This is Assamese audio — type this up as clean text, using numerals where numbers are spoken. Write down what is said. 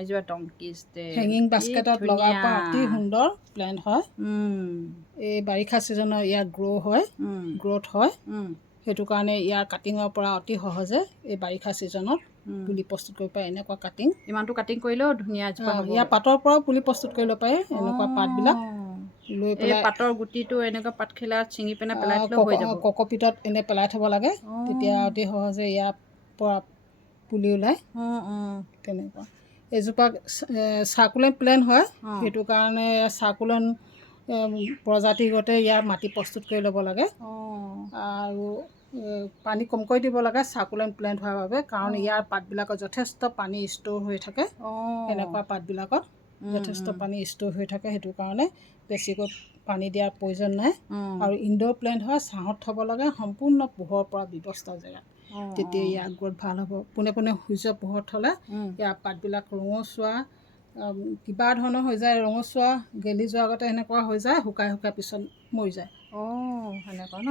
এইজোপা ডংকিজ হেঙিং বাস্কেটত লগাব পৰা অতি সুন্দৰ প্লেণ্ট হয়। এই বাৰিষা ছিজনত ইয়াৰ গ্ৰ'থ হয়। সেইটো কাৰণে ইয়াৰ কাটিঙৰ পৰা অতি সহজে এই বাৰিষা ছিজনত পুলি প্ৰস্তুত কৰিব পাৰে। এনেকুৱা কাটিং ইমানটো কাটিং কৰিলেও ধুনীয়া ইয়াৰ পাতৰ পৰাও পুলি প্ৰস্তুত কৰিব পাৰে। এনেকুৱা পাতবিলাক লৈ পেলাই পাতৰ গুটিটো এনেকুৱা পাতখিলাত ছিঙি পিনে পেলাই থ'লেও হৈ যাব। ককপিটত এনে পেলাই থ'ব লাগে, তেতিয়া অতি সহজে ইয়াৰ পৰা পুলি ওলায়। তেনেকুৱা এজোপা চাৰ্কুলেণ্ট প্লেণ্ট হয়। সেইটো কাৰণে চাৰ্কুলেণ্ট প্ৰজাতিগতে ইয়াৰ মাটি প্ৰস্তুত কৰি ল'ব লাগে আৰু পানী কমকৈ দিব লাগে চাৰ্কুলেণ্ট প্লেণ্ট হোৱাৰ বাবে, কাৰণ ইয়াৰ পাতবিলাকত যথেষ্ট পানী ষ্ট'ৰ হৈ থাকে। এনেকুৱা পাতবিলাকত যথেষ্ট পানী ষ্ট'ৰ হৈ থাকে। সেইটো কাৰণে বেছিকৈ পানী দিয়াৰ প্ৰয়োজন নাই। আৰু ইনড'ৰ প্লেণ্ট হয়, ছাঁত থ'ব লাগে সম্পূৰ্ণ পোহৰৰ পৰা ব্যৱস্থা জেগাত, তেতিয়া ইয়াৰ গ্ৰ'থ ভাল হ'ব। পোনে পোনে সূৰ্য পোহৰত থ'লে ইয়াৰ পাতবিলাক ৰঙচুৱা কিবা ধৰণৰ হৈ যায়, ৰঙচুৱা গেলি যোৱাৰ আগতে এনেকুৱা হৈ যায়, শুকাই পিছত মৰি যায়। সেনেকুৱা ন।